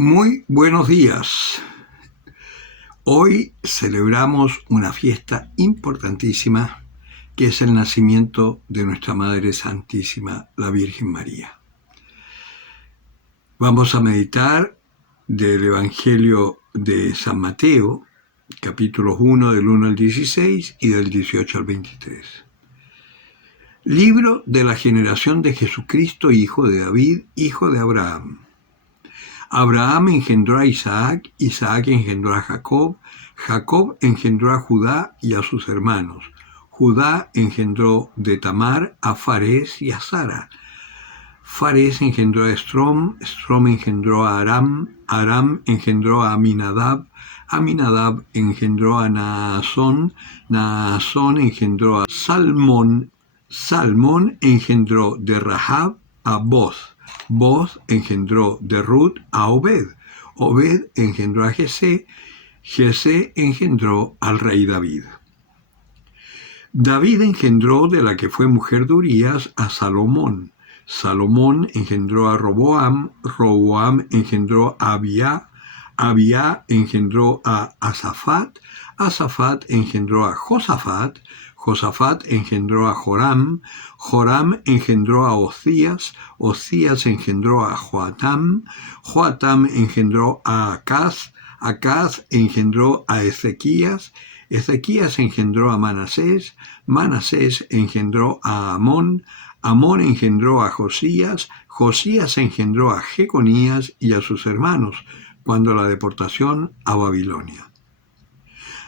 Muy buenos días. Hoy celebramos una fiesta importantísima que es el nacimiento de nuestra Madre Santísima, la Virgen María. Vamos a meditar del Evangelio de San Mateo, capítulos 1 del 1 al 16 y del 18 al 23. Libro de la generación de Jesucristo, hijo de David, hijo de Abraham. Abraham engendró a Isaac, Isaac engendró a Jacob, Jacob engendró a Judá y a sus hermanos. Judá engendró de Tamar a Farés y a Sara. Farés engendró a Estrom, Estrom engendró a Aram, Aram engendró a Aminadab, Aminadab engendró a Naasón, Naasón engendró a Salmón, Salmón engendró de Rahab a Boz, Boz engendró de Ruth a Obed, Obed engendró a Jesé, Jesé engendró al rey David. David engendró de la que fue mujer de Urías a Salomón, Salomón engendró a Roboam, Roboam engendró a Abía, Abía engendró a Asafat, Asafat engendró a Josafat, Josafat engendró a Joram, Joram engendró a Ocías, Ocías engendró a Joatam, Joatam engendró a Acaz, Acaz engendró a Ezequías, Ezequías engendró a Manasés, Manasés engendró a Amón, Amón engendró a Josías, Josías engendró a Jeconías y a sus hermanos, cuando la deportación a Babilonia.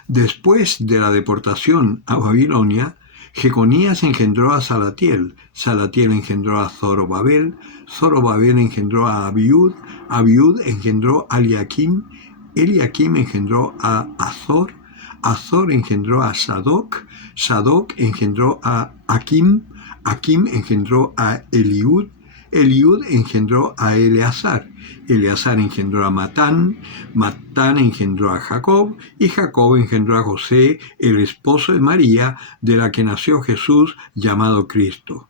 Después de la deportación a Babilonia, Jeconías engendró a Salatiel, Salatiel engendró a Zorobabel, Zorobabel engendró a Abiud, Abiud engendró a Eliakim, Eliakim engendró a Azor, Azor engendró a Sadoc, Sadoc engendró a Akim, Akim engendró a Eliud, Eliud engendró a Eleazar, Eleazar engendró a Matán, Matán engendró a Jacob, y Jacob engendró a José, el esposo de María, de la que nació Jesús, llamado Cristo.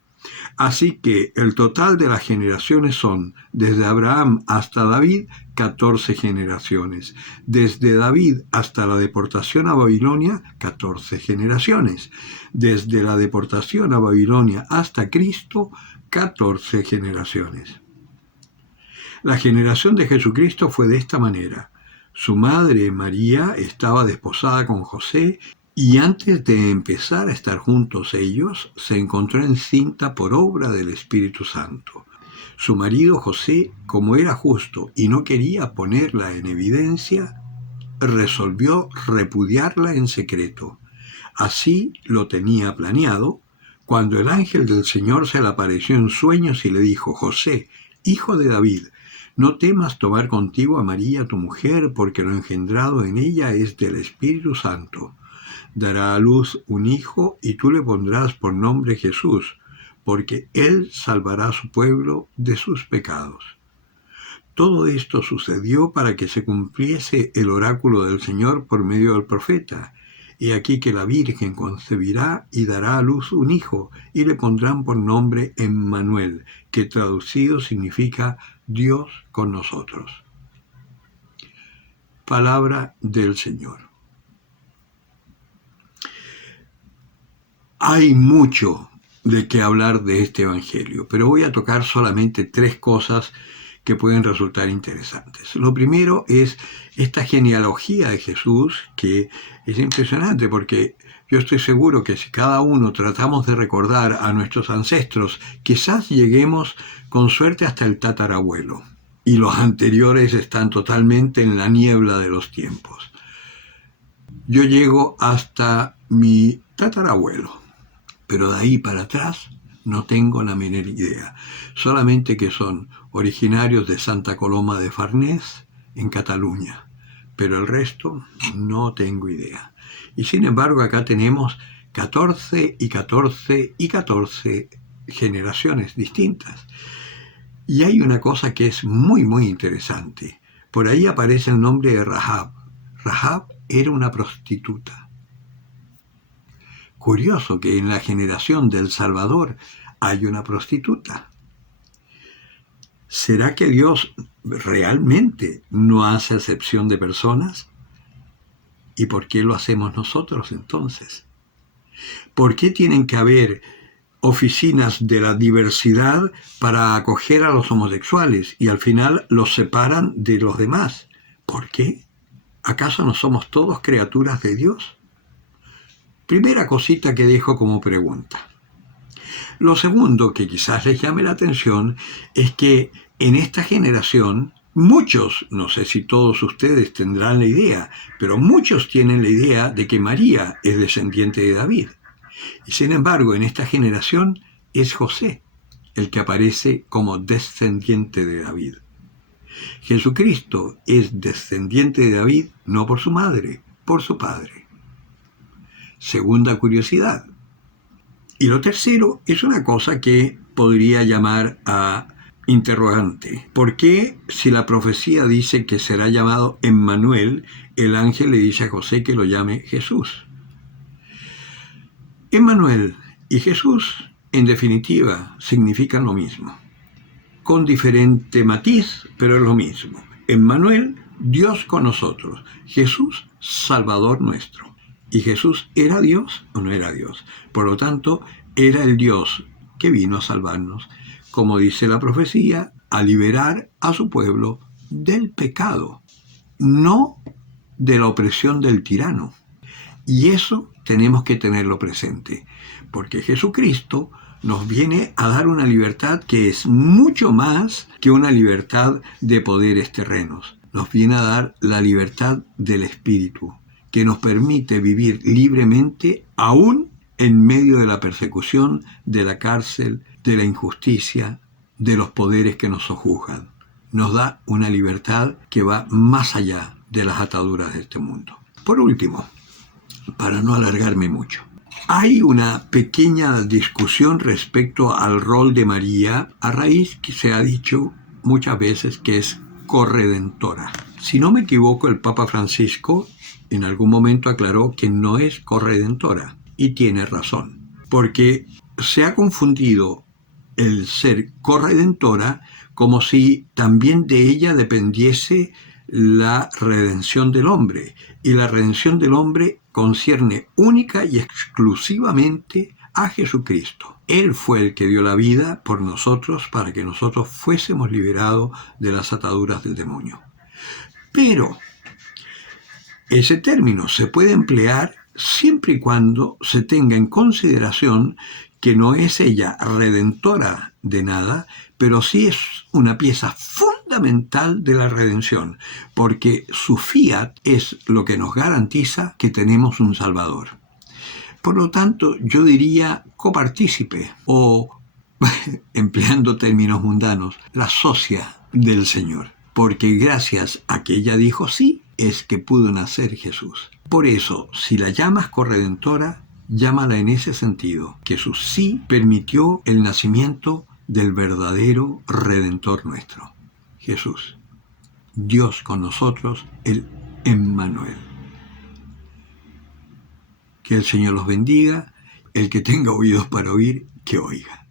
Así que el total de las generaciones son, desde Abraham hasta David, 14 generaciones. Desde David hasta la deportación a Babilonia, 14 generaciones. Desde la deportación a Babilonia hasta Cristo, 14 generaciones. La generación de Jesucristo fue de esta manera. Su madre, María, estaba desposada con José, y antes de empezar a estar juntos ellos, se encontró encinta por obra del Espíritu Santo. Su marido José, como era justo y no quería ponerla en evidencia, resolvió repudiarla en secreto. Así lo tenía planeado, cuando el ángel del Señor se le apareció en sueños y le dijo: José, hijo de David, no temas tomar contigo a María tu mujer, porque lo engendrado en ella es del Espíritu Santo. Dará a luz un hijo y tú le pondrás por nombre Jesús, porque él salvará a su pueblo de sus pecados. Todo esto sucedió para que se cumpliese el oráculo del Señor por medio del profeta. He aquí que la Virgen concebirá y dará a luz un hijo, y le pondrán por nombre Emmanuel, que traducido significa Dios con nosotros. Palabra del Señor. Hay mucho de qué hablar de este Evangelio, pero voy a tocar solamente 3 cosas que pueden resultar interesantes. Lo primero es esta genealogía de Jesús, que es impresionante porque yo estoy seguro que si cada uno tratamos de recordar a nuestros ancestros, quizás lleguemos con suerte hasta el tatarabuelo, y los anteriores están totalmente en la niebla de los tiempos. Yo llego hasta mi tatarabuelo, pero de ahí para atrás no tengo la menor idea, solamente que son originarios de Santa Coloma de Farnés, en Cataluña, pero el resto no tengo idea. Y sin embargo acá tenemos 14 y 14 y 14 generaciones distintas. Y hay una cosa que es muy muy interesante. Por ahí aparece el nombre de Rahab. Rahab era una prostituta. Curioso que en la generación del Salvador hay una prostituta. ¿Será que Dios realmente no hace acepción de personas. ¿Y por qué lo hacemos nosotros entonces? ¿Por qué tienen que haber oficinas de la diversidad para acoger a los homosexuales y al final los separan de los demás? ¿Por qué? ¿Acaso no somos todos criaturas de Dios? Primera cosita que dejo como pregunta. Lo segundo que quizás les llame la atención es que en esta generación muchos, no sé si todos ustedes tendrán la idea, pero muchos tienen la idea de que María es descendiente de David. Y sin embargo, en esta generación es José el que aparece como descendiente de David. Jesucristo es descendiente de David no por su madre, por su padre. Segunda curiosidad. Y lo tercero es una cosa que podría llamar a interrogante. ¿Por qué, si la profecía dice que será llamado Emmanuel, el ángel le dice a José que lo llame Jesús? Emmanuel y Jesús, en definitiva, significan lo mismo, con diferente matiz, pero es lo mismo. Emmanuel, Dios con nosotros. Jesús, Salvador nuestro. ¿Y Jesús era Dios o no era Dios? Por lo tanto, era el Dios que vino a salvarnos, como dice la profecía, a liberar a su pueblo del pecado, no de la opresión del tirano. Y eso tenemos que tenerlo presente, porque Jesucristo nos viene a dar una libertad que es mucho más que una libertad de poderes terrenos. Nos viene a dar la libertad del Espíritu, que nos permite vivir libremente aún en medio de la persecución, de la cárcel, de la injusticia, de los poderes que nos sojuzgan. Nos da una libertad que va más allá de las ataduras de este mundo. Por último, para no alargarme mucho, hay una pequeña discusión respecto al rol de María a raíz que se ha dicho muchas veces que es corredentora. Si no me equivoco, el Papa Francisco en algún momento aclaró que no es corredentora, y tiene razón, porque se ha confundido el ser corredentora como si también de ella dependiese la redención del hombre, y la redención del hombre concierne única y exclusivamente a Jesucristo. Él fue el que dio la vida por nosotros para que nosotros fuésemos liberados de las ataduras del demonio. Pero ese término se puede emplear siempre y cuando se tenga en consideración que no es ella redentora de nada, pero sí es una pieza fundamental de la redención, porque su fiat es lo que nos garantiza que tenemos un Salvador. Por lo tanto, yo diría copartícipe o, empleando términos mundanos, la socia del Señor, porque gracias a que ella dijo sí, es que pudo nacer Jesús. Por eso, si la llamas corredentora, llámala en ese sentido, que su sí permitió el nacimiento del verdadero Redentor nuestro, Jesús, Dios con nosotros, el Emmanuel. Que el Señor los bendiga, el que tenga oídos para oír, que oiga.